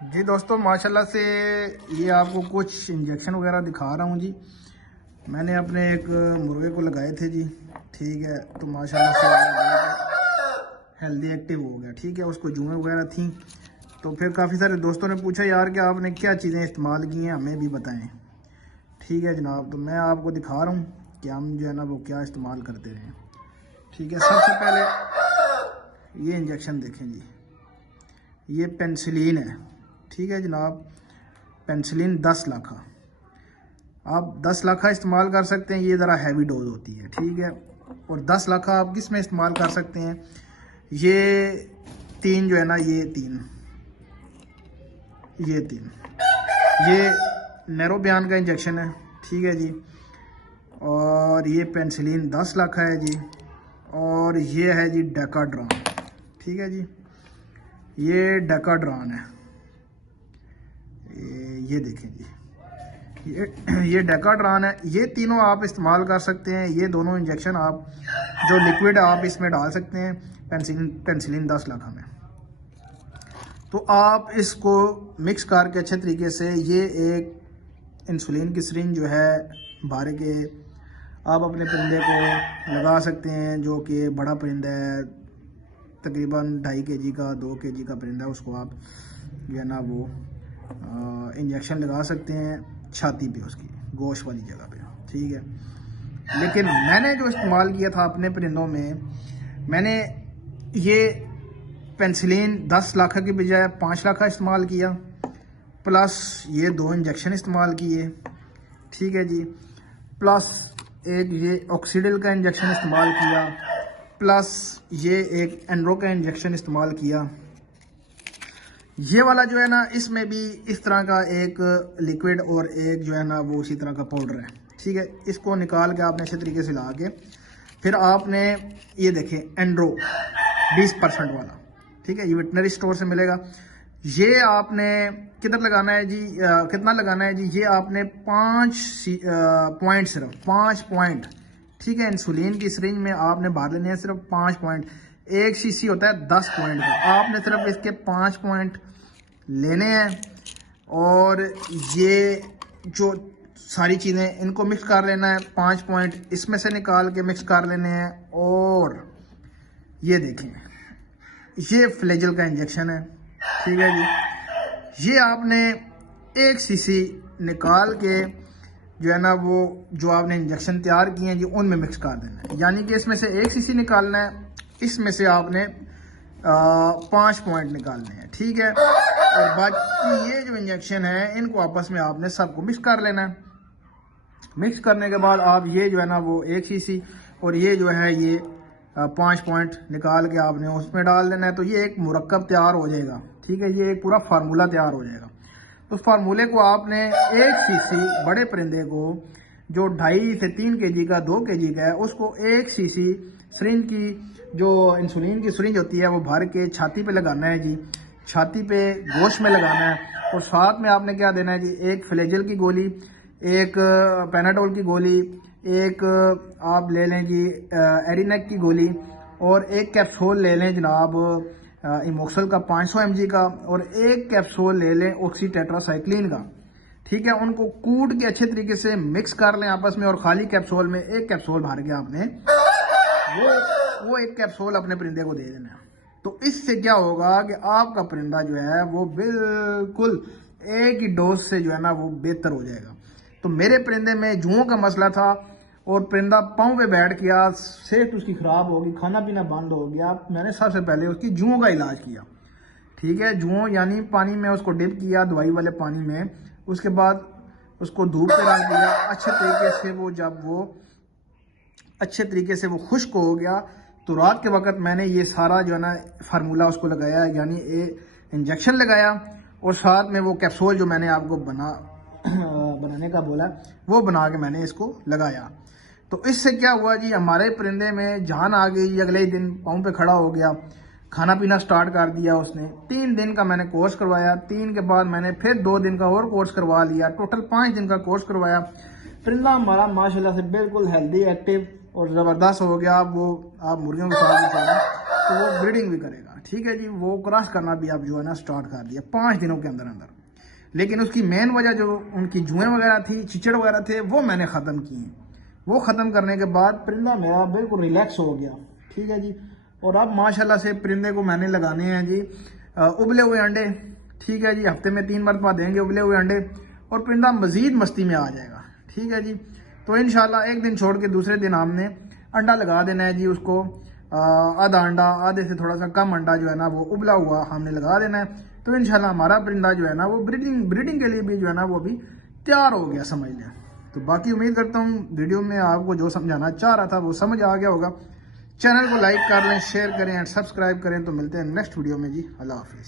जी दोस्तों, माशाल्लाह से ये आपको कुछ इंजेक्शन वगैरह दिखा रहा हूँ जी। मैंने अपने एक मुर्गे को लगाए थे जी। ठीक है, तो माशाल्लाह से हेल्दी एक्टिव हो गया। ठीक है, उसको जुएँ वगैरह थी, तो फिर काफ़ी सारे दोस्तों ने पूछा यार कि आपने क्या चीज़ें इस्तेमाल की हैं, हमें भी बताएं। ठीक है जनाब, तो मैं आपको दिखा रहा हूँ कि हम जो है ना वो क्या इस्तेमाल करते हैं। ठीक है, सबसे पहले ये इंजेक्शन देखें जी, ये पेनिसिलिन है। ठीक है जनाब, पेनिसिलिन 10 लाखा, आप 10 लाखा इस्तेमाल कर सकते हैं। ये ज़रा हैवी डोज होती है। ठीक है, और 10 लाखा आप किस में इस्तेमाल कर सकते हैं, ये तीन जो है ना, ये तीन ये नैरो बयान का इंजेक्शन है। ठीक है जी, और ये पेनिसिलिन 10 लाखा है जी, और ये है जी डेकाड्रॉन। ठीक है जी, ये डेकाड्रॉन है। ये देखें जी, ये डेकाड्रॉन है। ये तीनों आप इस्तेमाल कर सकते हैं। ये दोनों इंजेक्शन आप जो लिक्विड आप इसमें डाल सकते हैं पेनिसिलिन 10 लाखा में। तो आप इसको मिक्स करके अच्छे तरीके से, ये एक इंसुलिन की सिरिंज जो है भर के आप अपने परिंदे को लगा सकते हैं। जो कि बड़ा परिंदा है, तकरीबन 2.5 kg का, 2 kg का परिंदा है, उसको आप जो है ना वो इंजेक्शन लगा सकते हैं छाती पे, उसकी गोश्त वाली जगह पे। ठीक है, लेकिन मैंने जो इस्तेमाल किया था अपने परिंदों में, मैंने ये पेनिसिलिन 10 लाखा की बजाय 5 लाखा इस्तेमाल किया, प्लस ये 2 इंजेक्शन इस्तेमाल किए। ठीक है जी, प्लस एक ये ऑक्सीडिल का इंजेक्शन इस्तेमाल किया, प्लस ये एक एंड्रो का इंजेक्शन इस्तेमाल किया। ये वाला जो है ना, इसमें भी इस तरह का एक लिक्विड और एक जो है ना वो उसी तरह का पाउडर है। ठीक है, इसको निकाल के आपने अच्छे तरीके से ला के फिर आपने ये देखें एंड्रो 20% वाला। ठीक है, ये वेटनरी स्टोर से मिलेगा। ये आपने किधर लगाना है जी, कितना लगाना है जी, ये आपने 5 पॉइंट, सिर्फ 5 पॉइंट। ठीक है, इंसुलिन की सिरिंज में आपने भर लेने हैं सिर्फ 5 पॉइंट। 1 सीसी होता है 10 पॉइंट का, आपने सिर्फ इसके 5 पॉइंट लेने हैं। और ये जो सारी चीज़ें इनको मिक्स कर लेना है, 5 पॉइंट इसमें से निकाल के मिक्स कर लेने हैं। और ये देखें, ये फ्लेजल का इंजेक्शन है। ठीक है जी, ये आपने 1 सीसी निकाल के जो है ना वो जो आपने इंजेक्शन तैयार किए हैं जी, उनमें मिक्स कर देना है। यानी कि इसमें से 1 सीसी निकालना है, इसमें से आपने 5 पॉइंट निकालने हैं। ठीक है, और बाकी ये जो इंजेक्शन है इनको आपस में आपने सबको मिक्स कर लेना है। मिक्स करने के बाद आप ये जो है ना वो 1 सीसी और ये जो है ये 5 पॉइंट निकाल के आपने उसमें डाल देना है। तो ये एक मुरक्कब तैयार हो जाएगा। ठीक है, ये एक पूरा फार्मूला तैयार हो जाएगा। तो फार्मूले को आपने 1 सीसी बड़े परिंदे को जो 2.5 से 3 kg का, 2 kg का है, उसको 1 सीसी सिरिंज की जो इंसुलिन की सिरिंज होती है वो भर के छाती पे लगाना है जी। छाती पे गोश्त में लगाना है। और साथ में आपने क्या देना है जी, एक फ्लेजल की गोली, एक पेनाडोल की गोली, एक आप ले लें जी एरिनेक की गोली, और एक कैप्सूल ले लें जनाब इमोक्सल का 500 mg का, और एक कैप्सूल ले लें ऑक्सी टेट्रासाइक्लिन का। ठीक है, उनको कूट के अच्छे तरीके से मिक्स कर लें आपस में, और खाली कैप्सूल में एक कैप्सूल भर के आपने वो एक कैप्सूल अपने परिंदे को दे देना है। तो इससे क्या होगा कि आपका परिंदा जो है वो बिल्कुल एक ही डोज से जो है ना वो बेहतर हो जाएगा। तो मेरे परिंदे में जुओं का मसला था, और परिंदा पाँव पे बैठ गया, सेहत उसकी ख़राब होगी, खाना पीना बंद हो गया। मैंने सबसे पहले उसकी जुओं का इलाज किया। ठीक है, जुओं यानी पानी में उसको डिप किया, दवाई वाले पानी में, उसके बाद उसको धूप पे रख दिया अच्छे तरीके से। वो जब वो अच्छे तरीके से वो खुश्क हो गया, तो रात के वक्त मैंने ये सारा जो है ना फार्मूला उसको लगाया, यानी इंजेक्शन लगाया, और साथ में वो कैप्सूल जो मैंने आपको बनाने का बोला वो बना के मैंने इसको लगाया। तो इससे क्या हुआ जी, हमारे परिंदे में जान आ गई। अगले ही दिन पाँव पे खड़ा हो गया, खाना पीना स्टार्ट कर दिया उसने। 3 दिन का मैंने कोर्स करवाया, 3 के बाद मैंने फिर 2 दिन का और कोर्स करवा लिया, टोटल 5 दिन का कोर्स करवाया। परिंदा हमारा माशाल्लाह से बिल्कुल हेल्दी, एक्टिव और ज़बरदस्त हो गया। वो आप मुर्गियों के साथ भी तो वो ब्रीडिंग भी करेगा। ठीक है जी, वो क्रॉस करना भी आप जो है ना स्टार्ट कर दिया 5 दिनों के अंदर अंदर। लेकिन उसकी मेन वजह जो उनकी जुएँ वगैरह थी, चिचड़ वगैरह थे, वो मैंने ख़त्म किए। वो ख़त्म करने के बाद परिंदा मेरा बिल्कुल रिलैक्स हो गया। ठीक है जी, और अब माशाल्लाह से परिंदे को मैंने लगाने हैं जी उबले हुए अंडे। ठीक है जी, हफ्ते में 3 मरतबा देंगे उबले हुए अंडे, और परिंदा मज़ीद मस्ती में आ जाएगा। ठीक है जी, तो इंशाल्लाह एक दिन छोड़ के दूसरे दिन हमने अंडा लगा देना है जी उसको। आधा अंडा, आधे से थोड़ा सा कम अंडा जो है ना वो उबला हुआ हमने लगा देना है। तो इंशाल्लाह हमारा परिंदा जो है ना वो ब्रीडिंग के लिए भी जो है ना वो भी तैयार हो गया, समझ लें। तो बाकी उम्मीद करता हूँ वीडियो में आपको जो समझाना चाह रहा था वो समझ आ गया होगा। चैनल को लाइक कर लें, शेयर करें एंड सब्सक्राइब करें। तो मिलते हैं नेक्स्ट वीडियो में जी। अल्लाह हाफिज़।